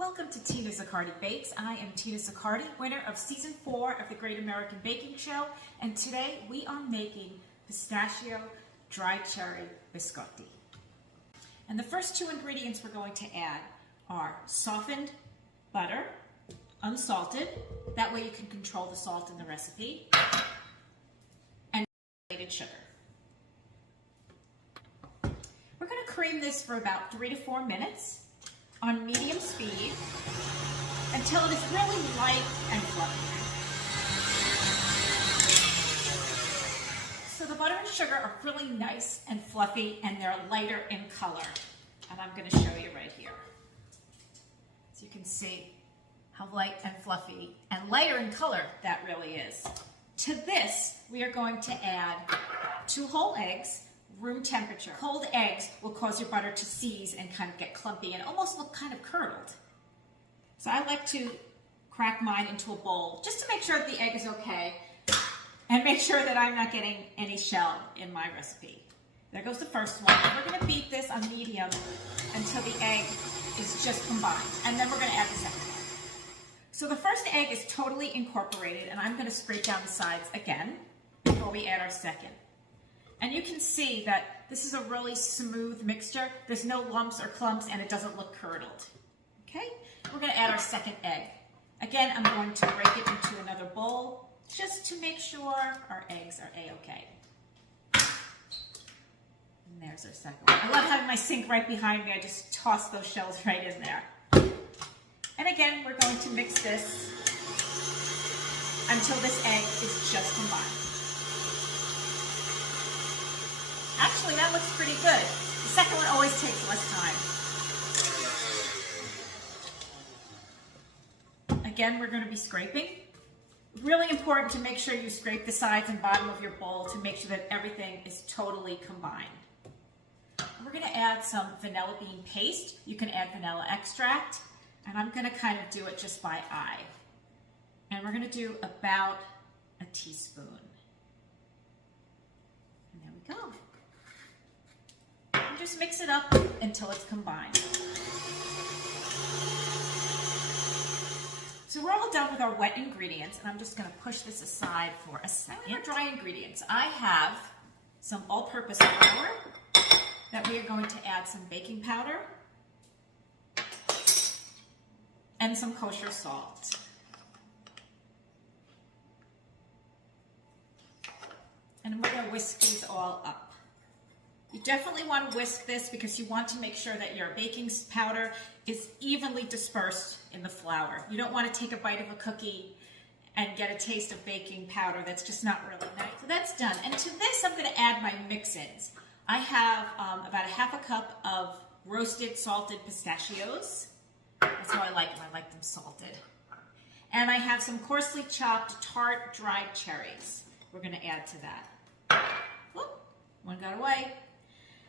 Welcome to Tina Zaccardi Bakes. I am Tina Zaccardi, winner of Season 4 of the Great American Baking Show, and today we are making pistachio dried cherry biscotti. And the first two ingredients we're going to add are softened butter, unsalted, that way you can control the salt in the recipe, and grated sugar. We're going to cream this for about 3 to 4 minutes on medium speed until it is really light and fluffy. So the butter and sugar are really nice and fluffy and they're lighter in color. And I'm going to show you right here. So you can see how light and fluffy and lighter in color that really is. To this, we are going to add 2 whole eggs, room temperature. Cold eggs will cause your butter to seize and kind of get clumpy and almost look kind of curdled. So I like to crack mine into a bowl just to make sure that the egg is okay and make sure that I'm not getting any shell in my recipe. There goes the first one. We're going to beat this on medium until the egg is just combined, and then we're going to add the second one. So the first egg is totally incorporated, and I'm going to scrape down the sides again before we add our second. And you can see that this is a really smooth mixture. There's no lumps or clumps, and it doesn't look curdled. Okay? We're going to add our second egg. Again, I'm going to break it into another bowl just to make sure our eggs are A-okay. And there's our second one. I love having my sink right behind me. I just toss those shells right in there. And again, we're going to mix this until this egg is just combined. Actually, that looks pretty good. The second one always takes less time. Again, we're going to be scraping. Really important to make sure you scrape the sides and bottom of your bowl to make sure that everything is totally combined. We're going to add some vanilla bean paste. You can add vanilla extract, and I'm going to kind of do it just by eye. And we're going to do about a teaspoon. And there we go. Just mix it up until it's combined. So we're all done with our wet ingredients, and I'm just going to push this aside for a second. For dry ingredients, I have some all-purpose flour that we are going to add some baking powder and some kosher salt. And we're going to whisk these all up. You definitely want to whisk this because you want to make sure that your baking powder is evenly dispersed in the flour. You don't want to take a bite of a cookie and get a taste of baking powder that's just not really nice. So that's done. And to this, I'm going to add my mix-ins. I have about a half a cup of roasted salted pistachios. That's how I like them. I like them salted. And I have some coarsely chopped tart dried cherries. We're going to add to that. Whoop, one got away.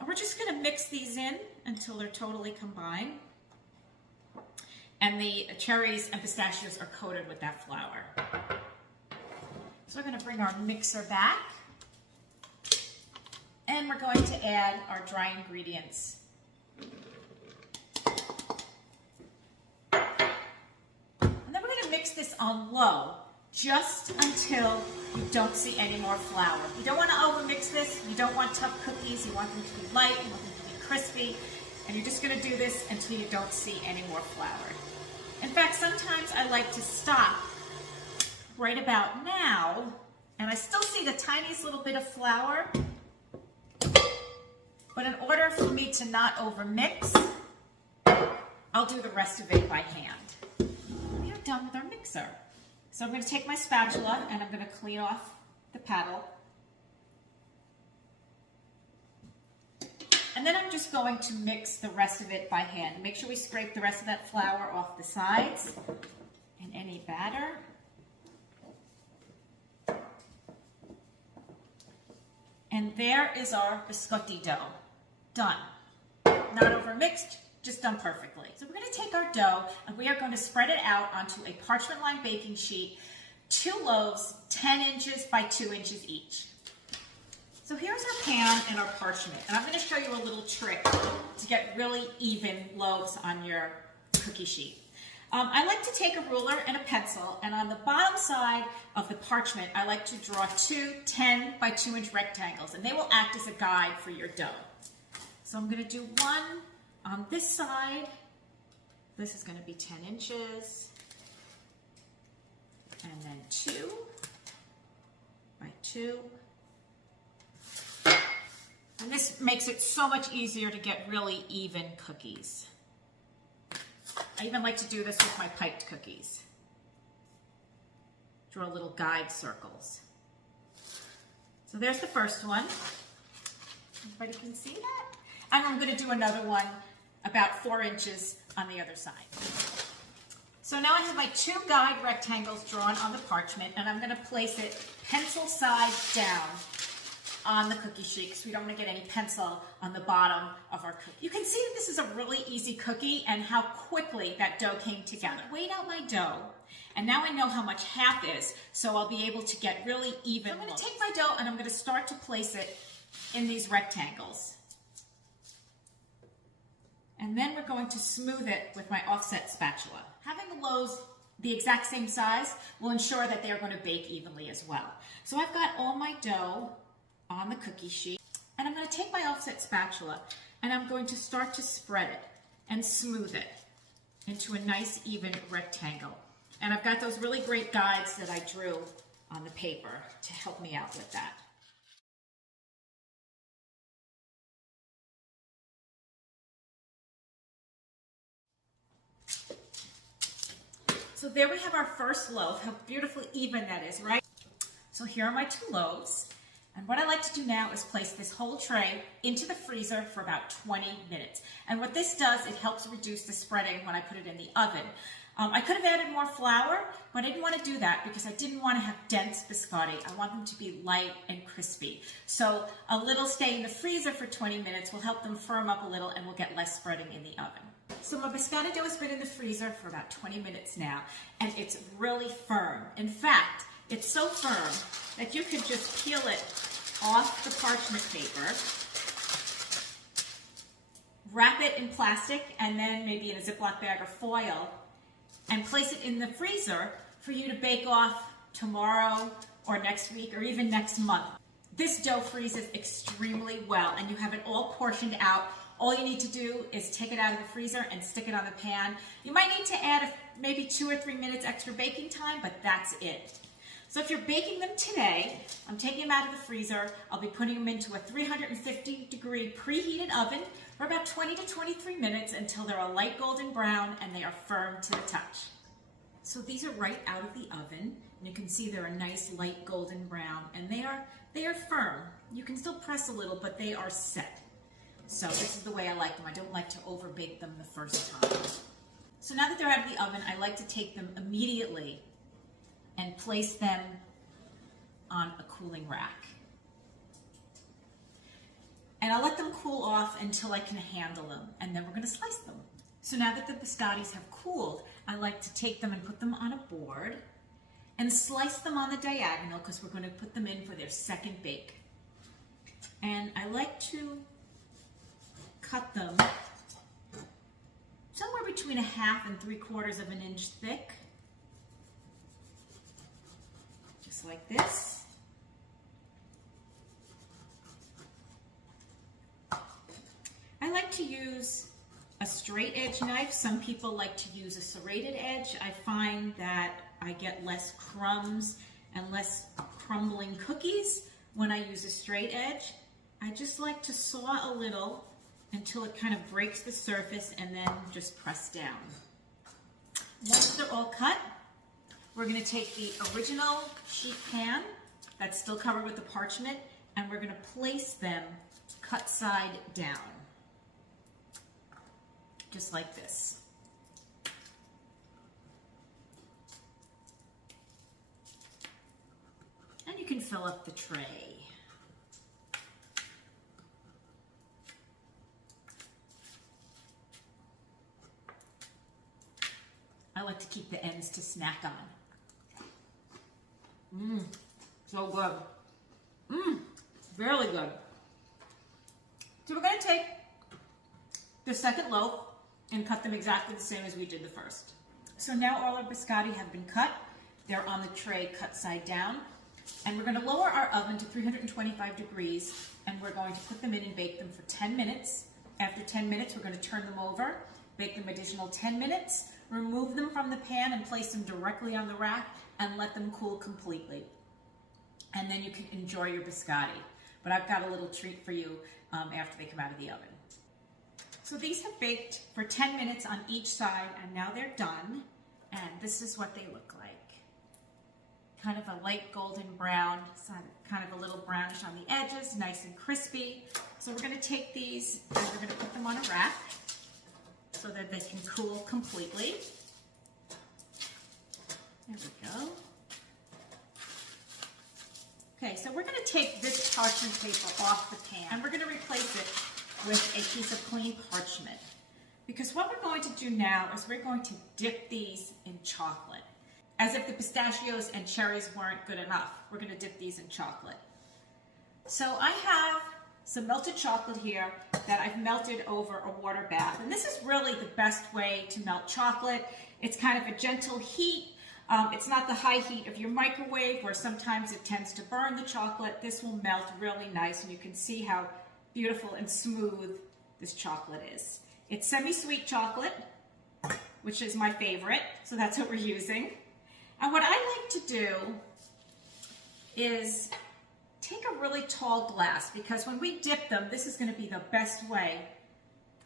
And we're just going to mix these in until they're totally combined. And the cherries and pistachios are coated with that flour. So we're going to bring our mixer back. And we're going to add our dry ingredients. And then we're going to mix this on low just until you don't see any more flour. You don't want to overmix this. You don't want tough cookies. You want them to be light. You want them to be crispy. And you're just going to do this until you don't see any more flour. In fact, sometimes I like to stop right about now, and I still see the tiniest little bit of flour. But in order for me to not overmix, I'll do the rest of it by hand. We are done with our mixer. So I'm going to take my spatula and I'm going to clean off the paddle. And then I'm just going to mix the rest of it by hand. Make sure we scrape the rest of that flour off the sides and any batter. And there is our biscotti dough. Done. Not overmixed, just done perfectly. So we're going to take our dough and we are going to spread it out onto a parchment lined baking sheet, 2 loaves, 10 inches by 2 inches each. So here's our pan and our parchment, and I'm going to show you a little trick to get really even loaves on your cookie sheet. I like to take a ruler and a pencil, and on the bottom side of the parchment, I like to draw two 10 by 2 inch rectangles, and they will act as a guide for your dough. So I'm going to do one on this side. This is going to be 10 inches, and then 2 by 2. And this makes it so much easier to get really even cookies. I even like to do this with my piped cookies. Draw little guide circles. So there's the first one. Everybody can see that? And I'm going to do another one about 4 inches on the other side. So now I have my 2 guide rectangles drawn on the parchment, and I'm going to place it pencil side down on the cookie sheet because we don't want to get any pencil on the bottom of our cookie. You can see that this is a really easy cookie and how quickly that dough came together. So I weighed out my dough, and now I know how much half is, so I'll be able to get really even. So I'm going to take my dough and I'm going to start to place it in these rectangles. And then we're going to smooth it with my offset spatula. Having the loaves the exact same size will ensure that they are going to bake evenly as well. So I've got all my dough on the cookie sheet, and I'm going to take my offset spatula and I'm going to start to spread it and smooth it into a nice even rectangle. And I've got those really great guides that I drew on the paper to help me out with that. So there we have our first loaf. How beautifully even that is, right? So here are my 2 loaves. And what I like to do now is place this whole tray into the freezer for about 20 minutes. And what this does, it helps reduce the spreading when I put it in the oven. I could have added more flour, but I didn't want to do that because I didn't want to have dense biscotti. I want them to be light and crispy. So a little stay in the freezer for 20 minutes will help them firm up a little, and we'll get less spreading in the oven. So my biscotti dough has been in the freezer for about 20 minutes now, and it's really firm. In fact, it's so firm that you could just peel it off the parchment paper, wrap it in plastic, and then maybe in a Ziploc bag or foil, and place it in the freezer for you to bake off tomorrow or next week or even next month. This dough freezes extremely well, and you have it all portioned out. All you need to do is take it out of the freezer and stick it on the pan. You might need to add maybe 2 or 3 minutes extra baking time, but that's it. So if you're baking them today, I'm taking them out of the freezer. I'll be putting them into a 350-degree preheated oven for about 20 to 23 minutes until they're a light golden brown and they are firm to the touch. So these are right out of the oven, and you can see they're a nice light golden brown, and they are firm. You can still press a little, but they are set. So this is the way I like them. I don't like to over-bake them the first time. So now that they're out of the oven, I like to take them immediately and place them on a cooling rack. And I'll let them cool off until I can handle them, and then we're going to slice them. So now that the biscottis have cooled, I like to take them and put them on a board and slice them on the diagonal because we're going to put them in for their second bake. And I like to cut them somewhere between 1/2 and 3/4 of an inch thick. Just like this. I like to use a straight edge knife. Some people like to use a serrated edge. I find that I get less crumbs and less crumbling cookies when I use a straight edge. I just like to saw a little until it kind of breaks the surface and then just press down. Once they're all cut, we're going to take the original sheet pan that's still covered with the parchment, and we're going to place them cut side down, just like this. And you can fill up the tray. I like to keep the ends to snack on. So good. Really good. So we're going to take the second loaf and cut them exactly the same as we did the first. So now all our biscotti have been cut. They're on the tray cut side down. And we're going to lower our oven to 325 degrees, and we're going to put them in and bake them for 10 minutes. After 10 minutes, we're going to turn them over, bake them additional 10 minutes, remove them from the pan and place them directly on the rack and let them cool completely. And then you can enjoy your biscotti. But I've got a little treat for you after they come out of the oven. So these have baked for 10 minutes on each side, and now they're done. And this is what they look like. Kind of a light golden brown, kind of a little brownish on the edges, nice and crispy. So we're going to take these and we're going to put them on a rack so that they can cool completely. There we go. Okay, so we're going to take this parchment paper off the pan and we're going to replace it with a piece of clean parchment. Because what we're going to do now is we're going to dip these in chocolate. As if the pistachios and cherries weren't good enough, we're going to dip these in chocolate. So I have some melted chocolate here that I've melted over a water bath. And this is really the best way to melt chocolate. It's kind of a gentle heat. It's not the high heat of your microwave where sometimes it tends to burn the chocolate. This will melt really nice, and you can see how beautiful and smooth this chocolate is. It's semi-sweet chocolate, which is my favorite, so that's what we're using. And what I like to do is take a really tall glass, because when we dip them, this is going to be the best way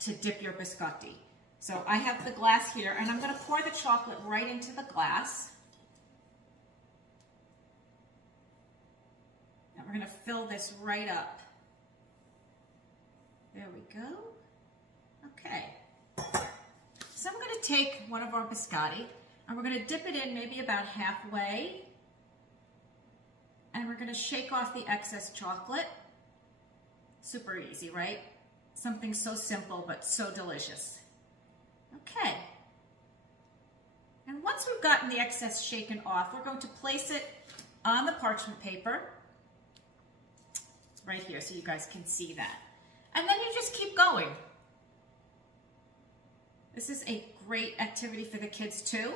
to dip your biscotti. So I have the glass here, and I'm going to pour the chocolate right into the glass. And we're going to fill this right up. There we go. Okay. So I'm going to take one of our biscotti, and we're going to dip it in maybe about halfway. And we're going to shake off the excess chocolate. Super easy, right? Something so simple, but so delicious. Okay. And once we've gotten the excess shaken off, we're going to place it on the parchment paper. Right here, so you guys can see that. And then you just keep going. This is a great activity for the kids too,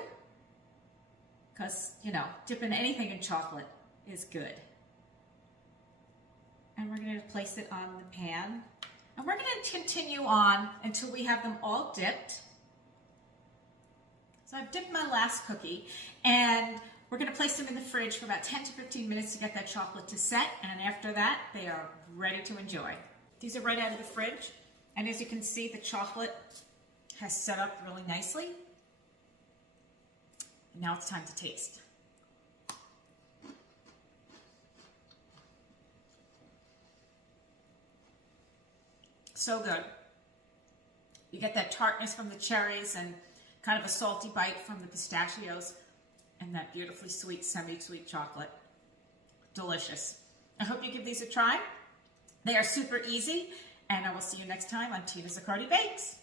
because, you know, dipping anything in chocolate is good. And we're going to place it on the pan. And we're going to continue on until we have them all dipped. So I've dipped my last cookie, and we're going to place them in the fridge for about 10 to 15 minutes to get that chocolate to set. And after that, they are ready to enjoy. These are right out of the fridge. And as you can see, the chocolate has set up really nicely. And now it's time to taste. So good. You get that tartness from the cherries and kind of a salty bite from the pistachios and that beautifully sweet, semi-sweet chocolate. Delicious. I hope you give these a try. They are super easy, and I will see you next time on Tina Zaccardi Bakes.